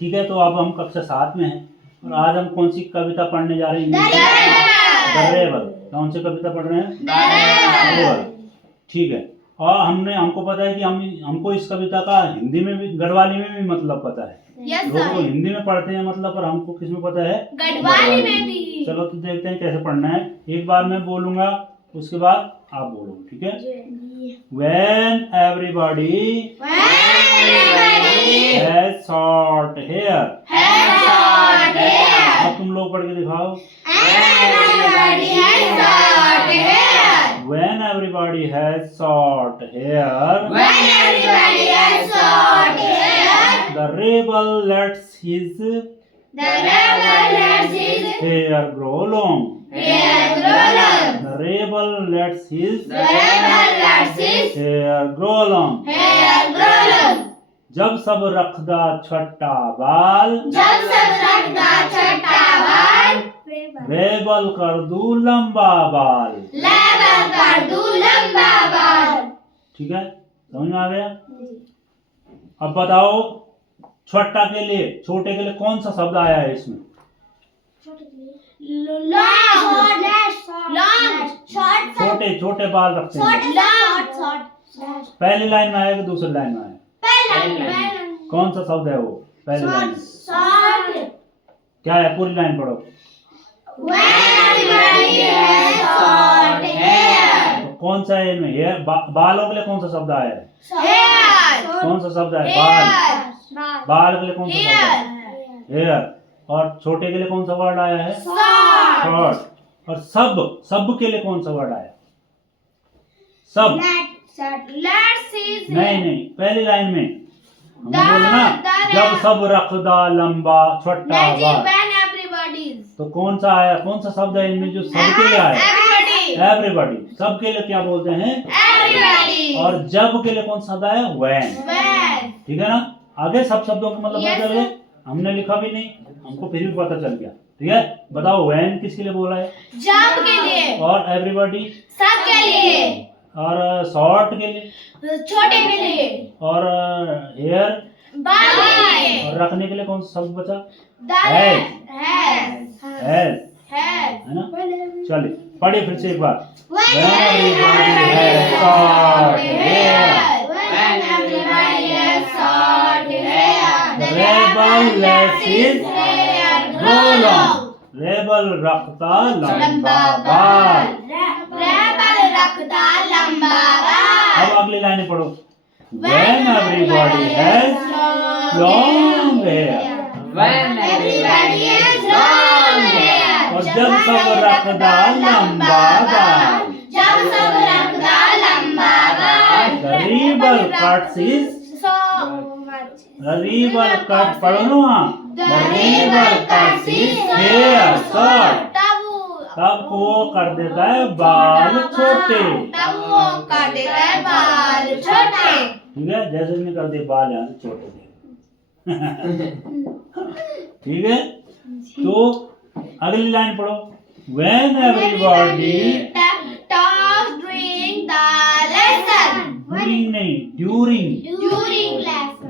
ठीक है, तो अब हम कक्षा 7 में हैं और आज हम कौन सी कविता पढ़ने जा रहे हैं? The rebel. कौन सी कविता पढ़ रहे हैं? The rebel. ठीक है, और हमको पता है कि हमको इस कविता का हिंदी में भी, गढ़वाली में भी मतलब पता है। लोग तो हिंदी में पढ़ते हैं मतलब, पर हमको किस में पता है? गढ़वाली में भी। चलो तो देखते हैं कैसे पढ़ना है। एक बार मैं बोलूंगा, उसके बाद आप बोलो, ठीक है? When everybody has short hair। अब तुम लोग पढ़ के दिखाओ। When everybody has short hair, the rebel lets his hair grow long। The rebel lets his hair grow long। जब सब रखदा छट्टा बाल, रेबल कर दूं लंबा बाल। ठीक है, समझ में आ गया? अब बताओ, छट्टा के लिए, छोटे के लिए कौन सा शब्द आया है इसमें? छोटे छोटे बाल रखते हैं। पहली लाइन में आया कि दूसरी लाइन में आया? कौन सा शब्द है वो पहली लाइन में? क्या है? पूरी लाइन पढ़ो। तो कौन सा है इनमें? हेयर, बालों के लिए कौन सा शब्द आया है? कौन सा शब्द है? बाल। बाल के लिए कौन सा शब्द है? हेयर। और छोटे के लिए कौन सा वर्ड आया है? शॉर्ट। और सब के लिए कौन सा वर्ड आया? सब। नहीं, पहली लाइन में हमने बोला ना, जब सब रखदा लंबा छोटा बाल। तो कौन सा आया? कौन सा शब्द है इनमें जो सब के लिए आया? एवरीबॉडी। सब के लिए क्या बोलते हैं? और जब के लिए कौन सा शब्द आया? व्हेन। ठीक है ना? आगे सब शब्दों के मतलब पता चल गए। हमने लिखा भी नहीं, हमको फिर भी पता चल गया। ठीक है, बताओ व्हेन किसके लिए बोला है? जब के लिए। और एवरीबॉडी? सब के लिए। और शॉर्ट के लिए? छोटे के लिए। और हेयर? बाल के लिए। और रखने के लिए कौन सा शब्द बचा? हैज। है ना? चलिए पढ़िए फिर से एक बार। रेबल रखता लंबा बाल। अब अगली लाइन पढ़ो। When everybody has long hair। और जब सब रखदा लंबा बाल। The rebel cuts his। The rebel cut, पढ़ो ना वहाँ। The rebel cuts his hair short। तब वो कर देता है बाल छोटे। ठीक है, जैसे भी कर दे बाल यहाँ से छोटे। ठीक है, तो अगली लाइन पढ़ो। When everybody talks during the lesson। during नहीं,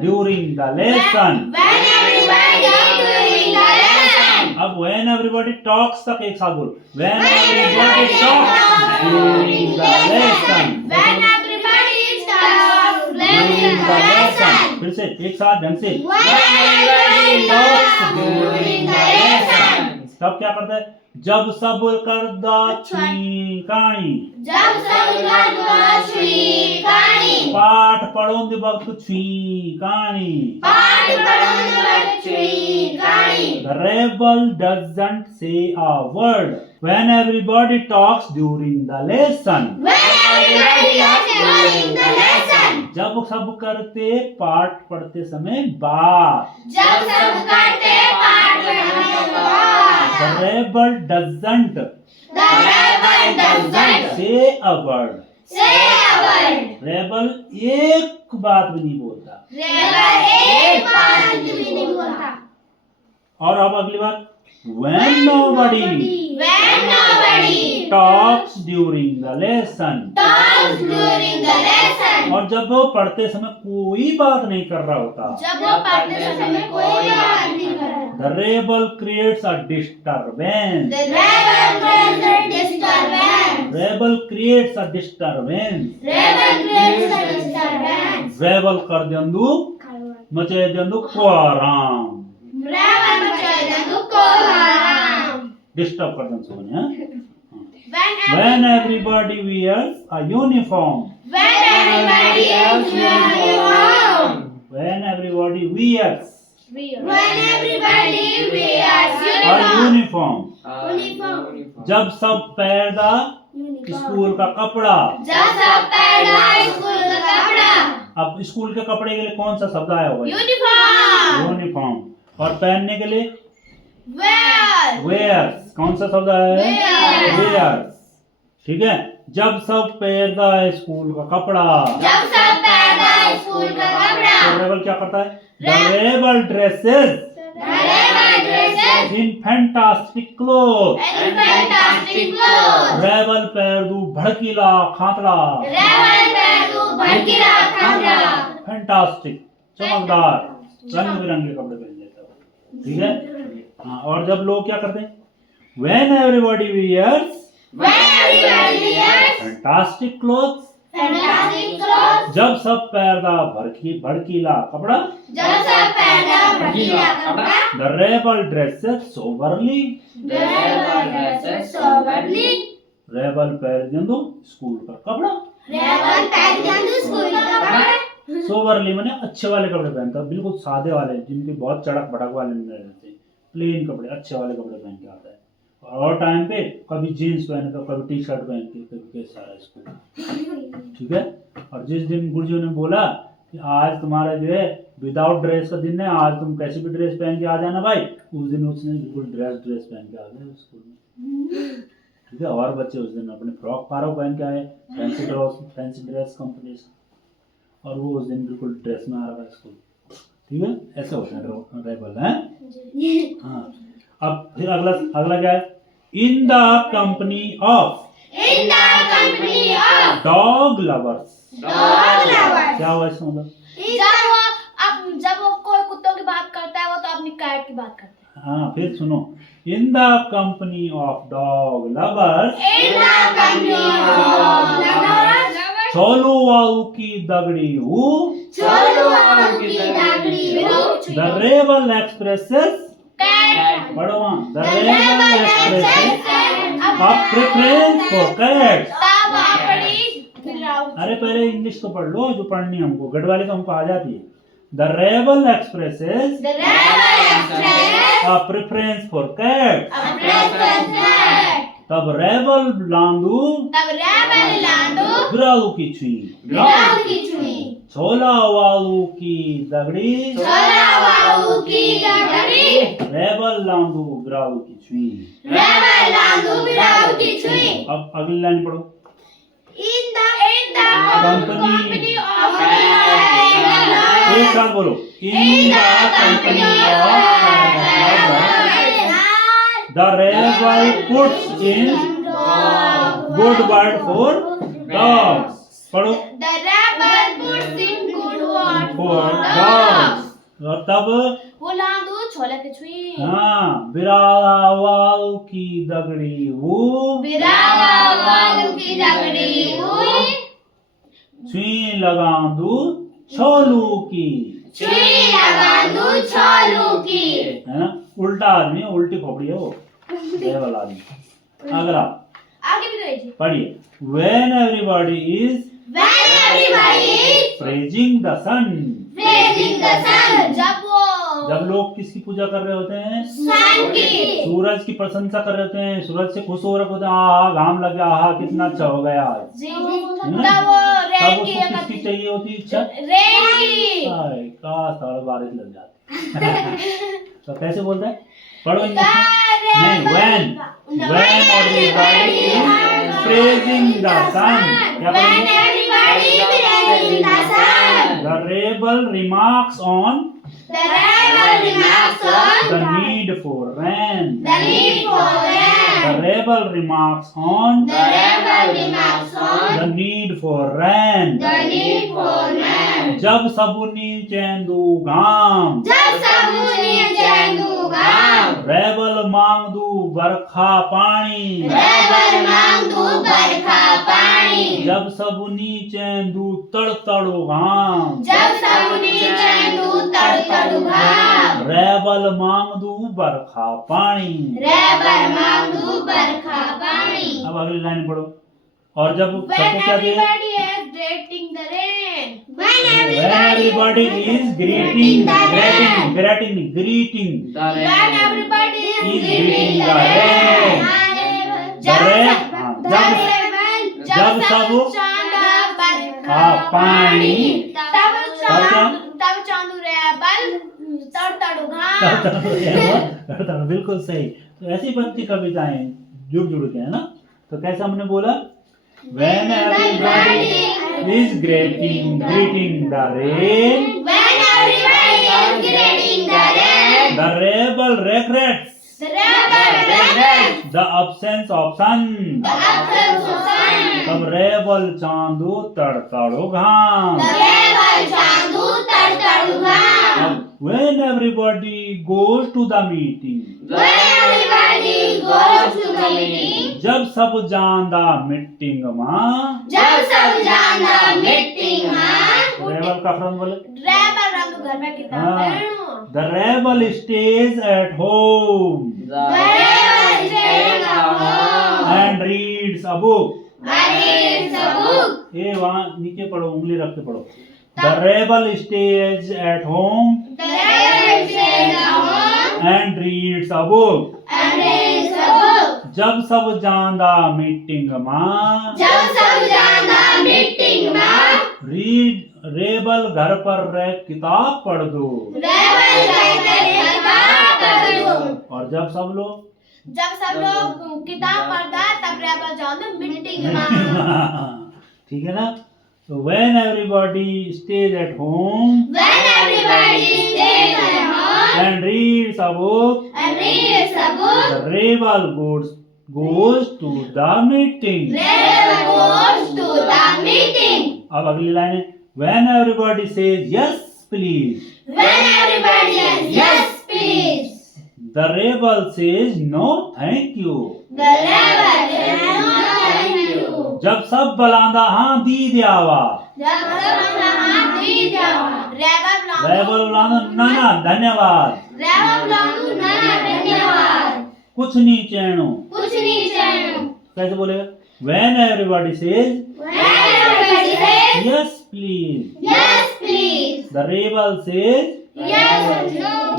during the lesson। When everybody during the lesson। अब when everybody talks तक एक साथ बोलो। When everybody talks during the lesson। When everybody talks during the lesson। फिर से एक साथ ढंग से। When everybody talks during the lesson। तब क्या करता है? जब सब करदा छीकाणी। पाठ पढ़ोंदे वक्त छीकाणी। The rebel doesn't say a word when everybody talks during the lesson। जब सब करते पाठ पढ़ते समय बात। The rebel doesn't say a word। Rebel एक बात भी नहीं बोलता। और अब अगली बात। When nobody talks during the lesson। और जब वो पढ़ते समय कोई बात नहीं कर रहा होता। The rebel creates a disturbance. The rebel creates a disturbance. Rebel creates a disturbance. Rebel creates a disturbance. Rebel कर देंदु मचे देंदु कोहराम. Rebel मचाएंदु कोहराम. Disturb कर देंदु सोने हाँ. When everybody wears a uniform. When everybody else wears uniform. When everybody wears When everybody wears a uniform. uniform. जब सब पहनदा school का कपड़ा. जब सब पहनदा स्कूल का कपड़ा. अब स्कूल के कपड़े के लिए कौन सा शब्द आया हुआ है? यूनिफॉर्म. यूनिफॉर्म. और पहनने के लिए वेयर. वेयर्स. कौन सा शब्द आया है? Wears. वेयर्स. ठीक है. जब सब पहनदा है स्कूल का कपड़ा. जब सब पहनदा स्कूल का कपड़ा. तो रेबल क्या करता है? The rebel dresses Rebel dresses in fantastic clothes. in fantastic clothes. Rebel पैरदू भड़कीला खातला. Rebel पहनदु भड़कीला खातला. फैंटास्टिक चमकदार रंग बिरंगे कपड़े पहन लेता है. ठीक है. हाँ. और जब लोग क्या करते हैं? When everybody wears When everybody wears fantastic clothes. fantastic clothes. जब सब पहनदा भड़कीला कपड़ा. जब सब पहनदा भड़कीला कपड़ा. The rebel dresses soberly. The rebel dresses soberly. Rebel पहन देंदु स्कूल का कपड़ा. Rebel पहनदु स्कूल का कपड़ा. सोबरली माने अच्छे वाले कपड़े पहनता. बिल्कुल सादे वाले जिनके बहुत चड़क भड़क वाले नहीं रहते. प्लेन कपड़े अच्छे वाले कपड़े पहन के आता है. और टाइम पे कभी जीन्स पहने तो कभी टी शर्ट पहन के कभी सारा स्कूल. ठीक है. और जिस दिन गुरुजी ने बोला कि आज तुम्हारा जो है विदाउट ड्रेस का दिन है, आज तुम कैसी भी ड्रेस पहन के आ जाना भाई, उस दिन उसने बिल्कुल ड्रेस पहन के आ गए स्कूल में. ठीक है. और बच्चे उस दिन अपने फ्रॉक पारो पहन के आए. Fancy dress competition. और वो उस दिन बिल्कुल ड्रेस में आ रहा है स्कूल. ठीक है. ऐसे होता है रेबल है. हाँ. अब फिर अगला क्या है? In the company of In the company of dog lovers. dog lovers. क्या हुआ इसका मतलब? जब वो कोई कुत्तों की बात करता है वो तो अपनी कैट की बात करता है. हाँ. फिर सुनो. In the company of dog lovers. In the company of dog lovers. Cholu वालू की दगड़ी हूँ. चोलू वालू की दगड़ी हूँ. The rebel expresses. Cat. पढ़ो वहाँ. The The rebel rebel expresses expresses a preference for cats. तब अपनी अरे पहले इंग्लिश तो पढ़ लो जो पढ़नी है हमको. गढ़वाली तो हमको आ जाती है. The rebel expresses The rebel expresses a preference for cats. a preference for cat. तब रेबल लांदू तब rebel लाडू बिरालू की छुई. बिरालू की छुई. छोला वालू की दगड़ी. छोला वालू की दगड़ी. रेबल लांदू बिरालू की छुई. rebel लाडू बिरालू की छुई. अब अगली लाइन पढ़ो. In the company of एक साथ बोलो. In the company of the rebel puts in good word for dogs. पढ़ो. The rebel puts in good word for for dogs. dogs. और तब वो लाडू छोले की छुई. हाँ. बिराला वालू की दगड़ी वो. बिराला वालू की दगड़ी हुई. छुई लगांदू छोलू की. छुई लगाडू छोलू की. है ना. उल्टा आदमी है. उल्टी खोपड़ी है वो. रेबल आदमी. अगला आगे भी कहिए. पढ़िए. When everybody is When everybody is praising the sun. praising the sun. जब लोग किसकी पूजा कर रहे होते हैं? sun की. सूरज की प्रशंसा कर रहे होते हैं. सूरज से खुश हो रहे होते हैं. आहा घाम लग गया. आहा कितना अच्छा हो गया आज. तब वो तब रेन उसको किसकी की. चाहिए होती इच्छा? रेन की. हाय काश थोड़ा बारिश लग जाती. तो कैसे बोलते हैं? पढ़ो इंग्लिश में. नहीं. When everybody is praising the sun. क्या When पढ़ेंगे? everybody praising the sun. The rebel remarks on The rebel remarks on the need for rain. the need for The rain. rebel remarks on The rebel remarks on the need for rain. the need for rain. जब सबुनी चेंदू घाम. जब सबूनी चैंदू गा मांग दू बरखा पानी, rebel मांग दू बरखा पानी, जब सब नीचे दू तड़ तड़ो घाम, जब सब नीचे दू तड़ तड़ घाम, रेबल मांग दू बरखा पानी, रेबल मांग दू बरखा पानी। अब अगली लाइन पढ़ो। और जब When सबको क्या दिया? everybody is greeting the rain, When everybody is greeting, when everybody is greeting the rain, जब सब बरखा पानी, तब चांदू रेबल तड़ तड़ घाम। बिल्कुल सही। तो ऐसी पंक्ति कविताएं जुड़ जुड़ के है ना। तो कैसा हमने बोला? When everybody is greeting the rain, When everybody is greeting the rain, the rebel regrets the rebel regrets the absence of sun, the absence of sun, तब रेबल चांदू तड़तड़ो घाम। the rebel चांदू तड़ तड़ घाम। अब when everybody goes to the meeting, When everybody goes to the meeting, जब सब जांदा meeting मां, जब सब जाना मीटिंग में, रेबल का फ्रॉम बोले, रेबल रंग घर में किताब पढ़ो। the rebel stays at home The rebel stays at home and reads a book. and reads a book. ये वहाँ नीचे पढ़ो, उंगली रख के पढ़ो। The rebel stays at home The rebel stays at home and reads a book. and reads a book. जब सब जांदा मीटिंग मां, जब सब जाना मीटिंग में, रेबल घर पर रह किताब पढ़ दो। rebel कहते हैं किताब पढ़ दो। और जब सब लोग जब सब लोग किताब पढ़ता है तब rebel जाना मीटिंग में। ठीक है ना। तो when everybody stays at home When everybody stays at home and reads a book, and reads a book, the rebel goes to the meeting. rebel goes to the meeting. अब अगली line है when everybody says yes please, When everybody says yes please, the rebel says no thank you. the rebel says no thank you. जब सब बलांदा हाँ दी द्यावा, जब सब हाथ दी जाओ, रेबल बलांदा ना ना धन्यवाद, rebel ना धन्यवाद, कुछ नहीं चैनो। कुछ नहीं चाहिए। कैसे बोलेगा? when everybody says When everybody says yes please, yes please, the rebel says yes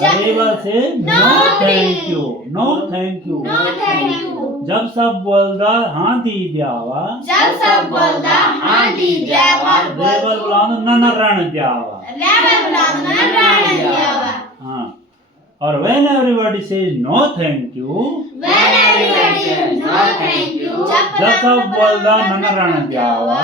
the rebel says no thank you, no thank you. no thank you. जब सब बोलदा हाँ दी द्यावा, जब सब बोलता हाँ दी जावा, रेबल बुलाना ना ना रण द्यावा। rebel ना राण जावा। हाँ। और when everybody says no thank you, When everybody says no thank you, जब सब बोलदा ना ना रण द्यावा,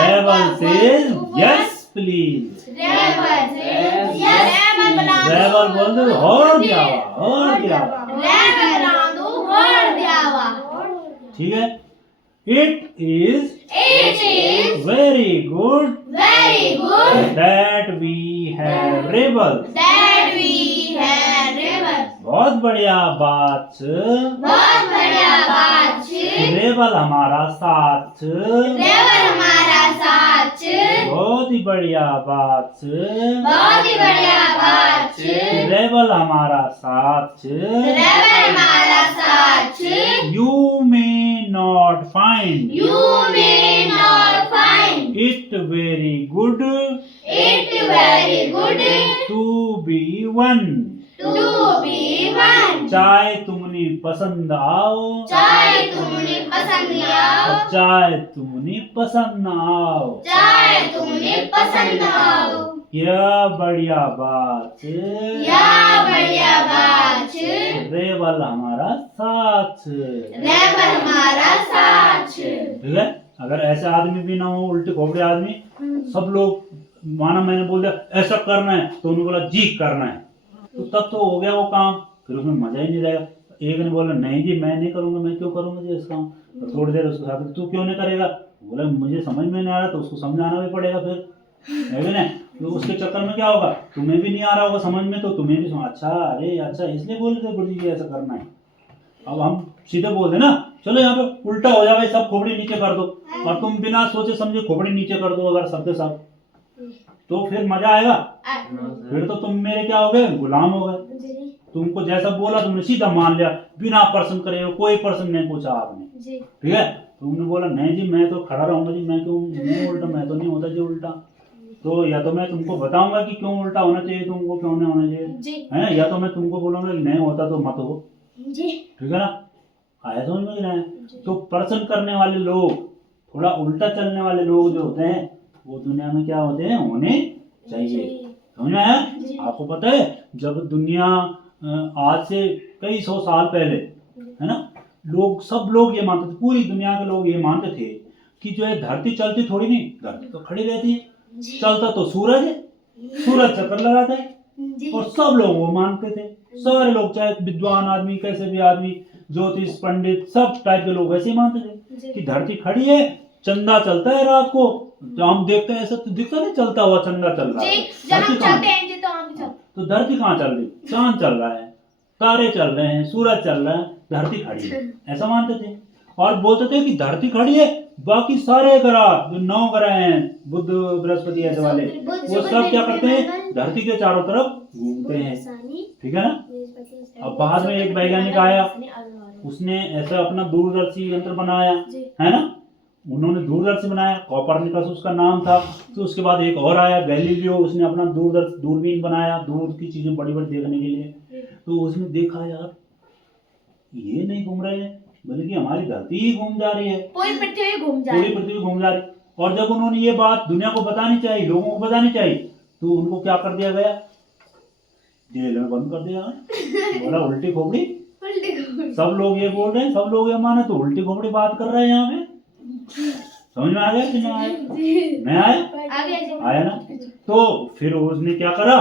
rebel says yes please, rebel says yes, rebel बोल दो और द्यावा, और द्यावा। rebel रांदू होड़ द्यावा। ठीक है। It is It is very good very good that we have rebels. that we have rebels. बहुत बढ़िया बात छ, बहुत बढ़िया बात छ, रेबल हमारा साथ छ। rebel हमारा साथ छ, बहुत ही बढ़िया बात छ, बहुत ही बढ़िया बात छ, रेबल हमारा साथ छ। rebel हमारा साथ छ। You may not find You may not find it very good it very good to be one. to be one. चाहे तुमने पसंद आओ, चाहे तुमने पसंद आओ, चाहे तुमने पसंद न आओ, चाहे तुमने पसंद आओ, यह बढ़िया बात छ, या बढ़िया बात छ, रेबल हमारा साथ छ। rebel हमारा साथ छ। ठीक है। अगर ऐसे आदमी भी ना हो, उल्टे खोपड़े आदमी, सब लोग माना मैंने बोल दिया ऐसा करना है तो उन्होंने बोला जी करना है, तो तब तो हो गया वो काम, फिर उसमें मजा ही नहीं रहेगा। एक ने बोला नहीं जी मैं नहीं करूंगा, मैं क्यों करूंगा जी इस काम। तो थोड़ी देर उसके साथ तू क्यों नहीं करेगा, बोला मुझे समझ में नहीं आ रहा, तो उसको समझाना भी पड़ेगा फिर, है कि नहीं। तो उसके चक्कर में क्या होगा, तुम्हें भी नहीं आ रहा होगा समझ में, तो तुम्हें भी अच्छा अरे अच्छा इसलिए बोल रहे थे गुरु जी ऐसा करना है। अब हम सीधे बोल दे ना, चलो यहाँ पे उल्टा हो जाए, सब खोपड़ी नीचे कर दो, और तुम बिना सोचे समझे खोपड़ी नीचे कर दो अगर सबके सब, तो फिर मजा आएगा? फिर तो तुम मेरे क्या हो गए, गुलाम हो गए। तुमको जैसा बोला तुमने सीधा मान लिया, बिना प्रश्न करे, कोई प्रश्न नहीं पूछा आपने, ठीक है। तुमने बोला नहीं जी मैं तो खड़ा रहूंगा जी, मैं क्यों नहीं उल्टा, मैं तो नहीं होता जी उल्टा। तो या तो मैं तुमको बताऊंगा कि क्यों उल्टा होना चाहिए तुमको, क्यों नहीं होना चाहिए, है, या तो मैं तुमको बोलूंगा कि नहीं होता तो मत हो, ठीक है ना। आया समझ में नहीं? तो प्रश्न करने वाले लोग, थोड़ा उल्टा चलने वाले लोग जो होते हैं वो दुनिया में क्या होते हैं, होने चाहिए। समझ में आया? आपको पता है जब दुनिया आज से कई सौ साल पहले, है ना, लोग सब लोग ये मानते थे, पूरी दुनिया के लोग ये मानते थे कि जो है धरती चलती थोड़ी नहीं, धरती तो खड़ी रहती है, चलता तो सूरज है, सूरज चक्कर लगाता है, और सब लोग वो मानते थे। सारे लोग चाहे विद्वान आदमी, कैसे भी आदमी, ज्योतिष पंडित, सब टाइप के लोग ऐसे ही मानते थे कि धरती खड़ी है, चंदा चलता है रात को, जो हम देखते हैं ऐसा तो दिखता नहीं, चलता हुआ चंदा चल रहा है, तो धरती कहाँ चल रही, चांद चल रहा है, तारे चल रहे हैं, सूरज चल रहा है, धरती खड़ी है, ऐसा मानते थे। और बोलते थे कि धरती खड़ी है, बाकी सारे ग्रह जो 9 ग्रह हैं, बुध बृहस्पति ऐसे वाले, वो सब क्या करते हैं, धरती के चारों तरफ घूमते हैं, ठीक है ना। अब बाद में एक वैज्ञानिक आया, उसने ऐसा अपना दूरदर्शी यंत्र बनाया, है ना, उन्होंने दूरदर्शी बनाया, कॉपरनिकस उसका नाम था। तो उसके बाद एक और आया गैलीलियो, उसने अपना दूरबीन बनाया, दूर की चीजें बड़ी बड़ी देखने के लिए। तो उसने देखा यार ये नहीं घूम रहे हैं, बल्कि हमारी धरती ही घूम जा रही है, पूरी पृथ्वी घूम जा रही। और जब उन्होंने ये बात दुनिया को बतानी चाहिए, लोगों को बतानी चाहिए, तो उनको क्या कर दिया गया, जेल में बंद कर दिया। बोला उल्टी खोपड़ी, सब लोग ये बोल रहे हैं, सब लोग ये माने, तो उल्टी खोपड़ी बात कर रहे हैं यहाँ पे। समझ में आ गया कि नहीं आया? नहीं आया? आया ना। तो फिर उसने क्या करा,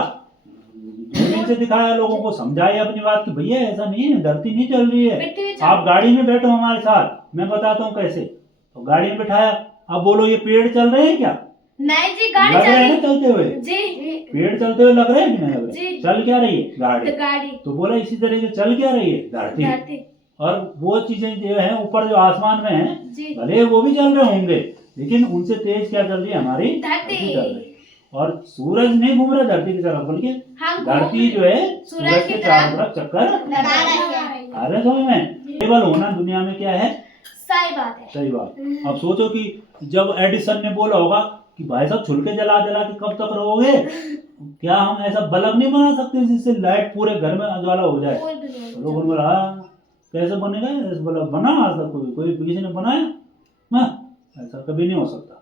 दूरबीन से दिखाया, लोगों को समझाया अपनी बात कि भैया ऐसा नहीं है, धरती नहीं चल रही है, आप गाड़ी में बैठो हमारे साथ, मैं बताता हूँ कैसे। तो गाड़ी में बिठाया, अब बोलो ये पेड़ चल रहे हैं क्या? नहीं जी, गाड़ी लग रहे हैं ना चलते हुए जी, पेड़ चलते हुए लग रहे हैं कि नहीं लग रहे? चल क्या रही है, गाड़ी। तो बोला इसी तरह से चल क्या रही है, धरती। और वो चीजें जो है ऊपर जो आसमान में है, भले वो भी चल रहे होंगे, लेकिन उनसे तेज क्या चल रही है, हमारी धरती चल रही है। और सूरज नहीं घूम रहा धरती की तरफ, बल्कि धरती जो है सूरज के चारों तरफ चक्कर लगा रही है। अरे समझ में, केवल होना दुनिया में क्या है, सही बात है, सही बात। अब सोचो कि जब एडिसन ने बोला होगा कि भाई साहब छुलके जला जला के कब तक रहोगे, क्या हम ऐसा बल्ब नहीं बना सकते जिससे लाइट पूरे घर में उजाला हो जाए? लोगों ने बोला कैसे बनेगा, ऐसा बल्ब बना आज तक कोई किसी ने बनाया ना, ऐसा कभी नहीं हो सकता।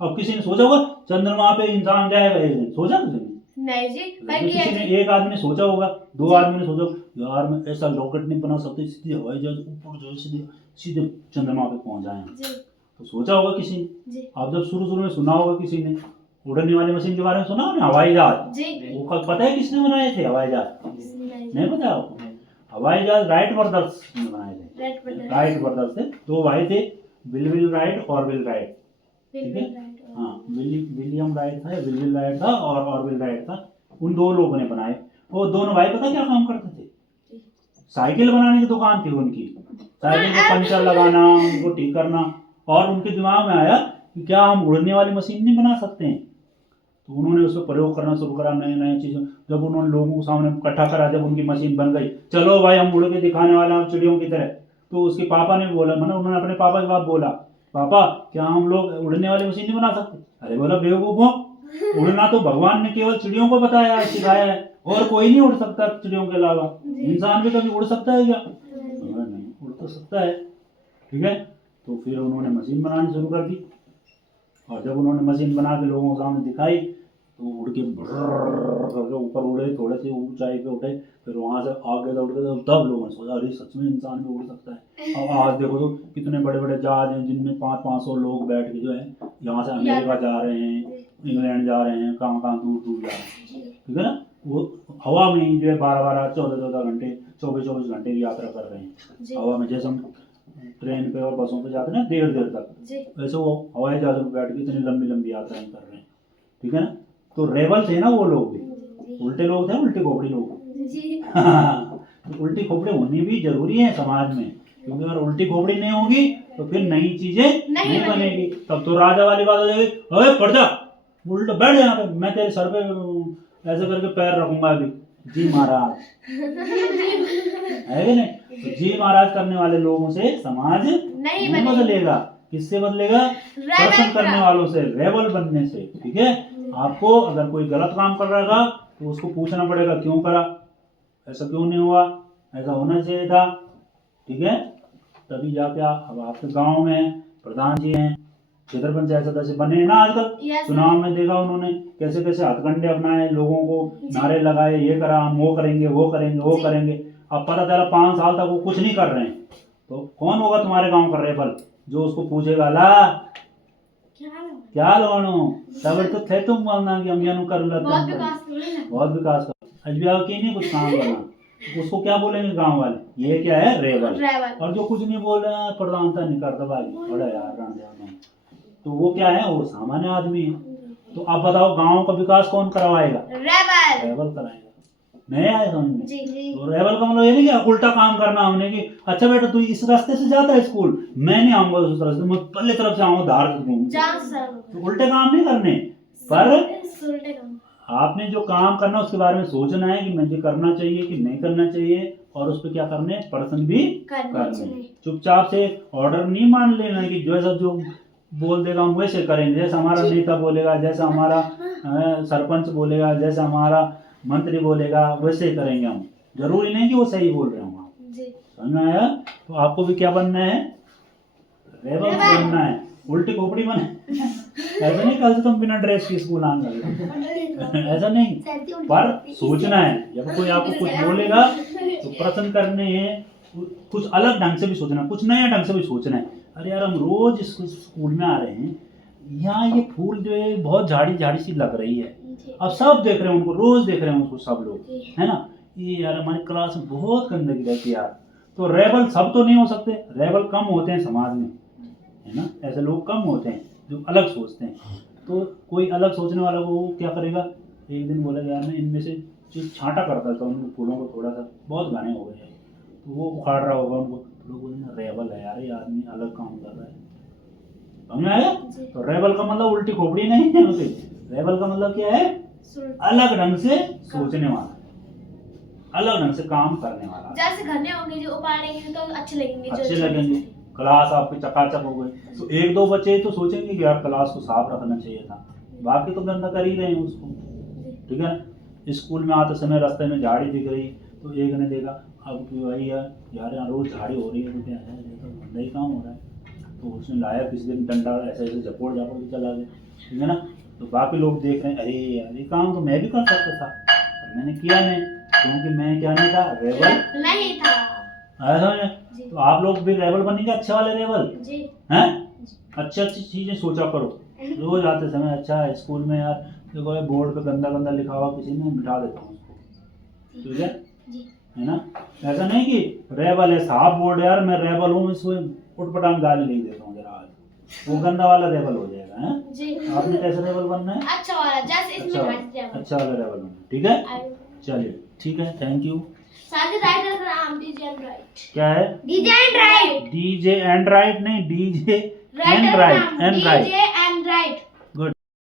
अब किसी ने सोचा होगा चंद्रमा पे इंसान जाएगा एक दिन, सोचा किसी ने? नहीं जी, किसी ने, एक आदमी ने सोचा होगा, 2 आदमी ने सोचा यार मैं ऐसा रॉकेट नहीं बना सकते, सीधे हवाई जहाज ऊपर जो सीधे चंद्रमा पे पहुंच जाए, तो सोचा होगा किसी ने। अब जब शुरू में सुना होगा किसी ने, उड़ने वाली मशीन के बारे में सुना आपने, हवाई जहाज, वो कब पता है किसने बनाए थे हवाई जहाज? नहीं पता आपको? हवाई जहाज राइट ब्रदर्स ने बनाए थे, राइट ब्रदर्स थे, 2 भाई थे, विल राइट और विल राइट, ठीक है। हाँ, विलियम राइट था, विल राइट था और विल राइट था, उन 2 लोगों ने बनाए। वो दोनों भाई पता क्या काम करते थे, साइकिल बनाने की दुकान थी उनकी, साइकिल को पंचर लगाना, उनको ठीक करना। और उनके दिमाग में आया कि क्या हम उड़ने वाली मशीन नहीं बना सकते हैं, तो उन्होंने उसको प्रयोग करना शुरू करा, नए नए चीज़ों। जब उन्होंने लोगों को सामने इकट्ठा करा, जब उनकी मशीन बन गई, चलो भाई हम उड़ के दिखाने वाले हैं चिड़ियों की तरह, तो उसके पापा ने बोला, मतलब उन्होंने अपने पापा के बाद बोला, पापा क्या हम लोग उड़ने वाली मशीन नहीं बना सकते? अरे बोला बेवकूफ हो, उड़ना तो भगवान ने केवल चिड़ियों को बताया, सिखाया है, और कोई नहीं उड़ सकता चिड़ियों के अलावा। इंसान भी कभी उड़ सकता है क्या? नहीं, उड़ तो सकता है, ठीक है। तो फिर उन्होंने मशीन बनानी शुरू कर दी, और जब उन्होंने मशीन बना के लोगों के सामने दिखाई, तो उड़ के करके ऊपर उड़े, थोड़े से ऊंचाई पे उठे, फिर वहाँ से आगे उड़ गए, तब लोगों ने सोचा अरे सच में इंसान भी उड़ सकता है। अब आज देखो तो कितने बड़े बड़े जहाज हैं जिनमें 500 लोग बैठ के जो है यहाँ से अमेरिका जा रहे हैं, इंग्लैंड जा रहे हैं, कहाँ कहाँ दूर दूर जा रहे हैं, ठीक है ना। वो हवा में ही जो है 12-12, 14-14 घंटे, 24-24 घंटे की यात्रा कर रहे हैं हवा में। जैसे हम ट्रेन पे और बसों पे जाते हैं ना देर देर तक, वैसे वो हवाई जहाज़ों में बैठ के इतनी लंबी लंबी यात्राएं कर रहे हैं, ठीक है ना। तो रेबल थे ना वो लोग भी, उल्टे लोग थे, उल्टी खोपड़ी लोग। तो उल्टी खोपड़ी होनी भी जरूरी है समाज में, क्योंकि अगर उल्टी खोपड़ी नहीं होगी तो फिर नई चीजें नहीं बनेगी। तब तो राजा वाली बात हो जाएगी, अरे पढ़ जा, उल्टा बैठ जा यहाँ पे, मैं तेरे सर पे ऐसे करके पैर रखूंगा अभी, जी महाराज है कि नहीं? तो जी महाराज करने वाले लोगों से समाज नहीं बदलेगा। किससे बदलेगा? प्रश्न करने वालों से, रेबल बनने से। ठीक है, आपको अगर कोई गलत काम कर रहा था तो उसको पूछना पड़ेगा क्यों करा, ऐसा क्यों नहीं हुआ, ऐसा होना चाहिए था। ठीक है, तभी जाके अब आपके गांव में प्रधान जी हैं, क्षेत्र पंचायत सदस्य बने हैं ना आजकल। चुनाव में देखा उन्होंने कैसे कैसे हथकंडे अपनाए, लोगों को नारे लगाए, ये करा, हम वो करेंगे, वो करेंगे, वो करेंगे। अब पता चला 5 साल तक वो कुछ नहीं कर रहे हैं, तो कौन होगा तुम्हारे गांव का रेबल जो उसको पूछेगा, ला क्या लोनो तब तो थे तुम बोलना कि हम ये कर लेते, बहुत विकास कर अजबिया की नहीं कुछ काम करना, उसको क्या बोलेंगे गांव वाले, ये क्या है, रेबल। और जो कुछ नहीं बोल रहे हैं, प्रधानता नहीं करता भाई, बड़ा यार तो वो क्या है, वो सामान्य आदमी है। तो आप बताओ गांव का विकास कौन करवाएगा? रेबल कराएगा। नहीं आए समझ में? तो रेबल का मतलब ये नहीं कि उल्टा काम करना हमने कि अच्छा बेटा तू इस रास्ते से जाता है स्कूल, मैं नहीं आऊंगा उस रास्ते, मैं पहले तरफ से आऊंगा धार तो उल्टे काम नहीं करने, पर आपने जो काम करना उसके बारे में सोचना है कि मुझे करना चाहिए कि नहीं करना चाहिए, और उस पर क्या करने, प्रश्न भी करने। चुपचाप से ऑर्डर नहीं मान लेना कि जो बोल देगा हम वैसे करेंगे, जैसा हमारा नेता बोलेगा, जैसा हमारा सरपंच बोलेगा, जैसा हमारा मंत्री बोलेगा वैसे ही करेंगे हम। जरूरी नहीं कि वो सही बोल रहे हो, समझ में आया? तो आपको भी क्या बनना है, रेबल बनना है, उल्टी खोपड़ी बने। ऐसा नहीं कल से तुम बिना ड्रेस के स्कूल आने लगे, ऐसा नहीं, पर सोचना है जब कोई आपको कुछ बोलेगा तो प्रश्न करने हैं, कुछ अलग ढंग से भी सोचना है, कुछ नया ढंग से भी सोचना है। अरे यार हम रोज स्कूल में आ रहे हैं, यहाँ ये फूल जो है बहुत झाड़ी झाड़ी सी लग रही है, अब सब देख रहे हैं उनको, रोज देख रहे हैं उसको सब लोग, है ना, ये यार हमारी क्लास में बहुत गंदगी रहती है यार। तो रेबल सब तो नहीं हो सकते, रेबल कम होते हैं समाज में, है ना, ऐसे लोग कम होते हैं जो अलग सोचते हैं। तो कोई अलग सोचने वाला वो क्या करेगा, एक दिन बोला यार मैं इनमें से जो छांटा करता था उन फूलों को, थोड़ा सा बहुत घने हो गए, तो वो उखाड़ रहा होगा उनको, लोग बोलेंगे रेबल है यार, ये आदमी अलग काम कर रहा है, समझ आया? तो रेबल का मतलब उल्टी खोपड़ी नहीं है, रेबल का मतलब क्या है, अलग ढंग से सोचने वाला, अलग ढंग से काम करने वाला। जैसे घने होंगे जो उपाड़ेंगे तो अच्छे लगेंगे, अच्छे लगेंगे, क्लास आपकी चकाचक हो गई, तो 1-2 बच्चे तो सोचेंगे कि यार क्लास को साफ रखना चाहिए था, बाकी तो गंदा कर ही रहे हैं उसको। ठीक है, स्कूल में आते समय रास्ते में झाड़ी दिख रही तो एक ने देखा, अब वही है यार यहाँ रोज झाड़ी हो रही है, तो क्या है, ये तो गंदा ही काम हो रहा है, तो उसने लाया किसी दिन डंडा, ऐसे ऐसे झपोड़ झापोड़ के चला गया। ठीक है ना, तो बाकी लोग देख रहे हैं, अरे यार ये काम तो मैं भी कर सकता था, पर मैंने किया नहीं, क्योंकि मैं क्या नहीं था, रेबल नहीं था। ऐसा है, तो आप लोग भी रेबल बनेंगे, अच्छे वाले रेबल हैं, अच्छी अच्छी चीजें सोचा करो। रोज आते समय अच्छा स्कूल में यार देखो बोर्ड पे गंदा गंदा लिखा हुआ किसी ने, मिटा देता हूँ उसको, ठीक है ना। ऐसा नहीं कि रेबल है साफ बोर्ड, यार मैं रेबल हूँ, इसमें उठपटांग गाली लिख देता हूँ जरा, आज वो गंदा वाला रेबल हो जाएगा। हैं आपने कैसा रेबल बनना है, अच्छा वाला, जैसे इसमें अच्छा वाला रेबल बनना, ठीक है। चलिए ठीक है, थैंक यू। राइटर का नाम डीजे एंड राइट क्या है, DJ and right, DJ and right नहीं, DJ and right, DJ and right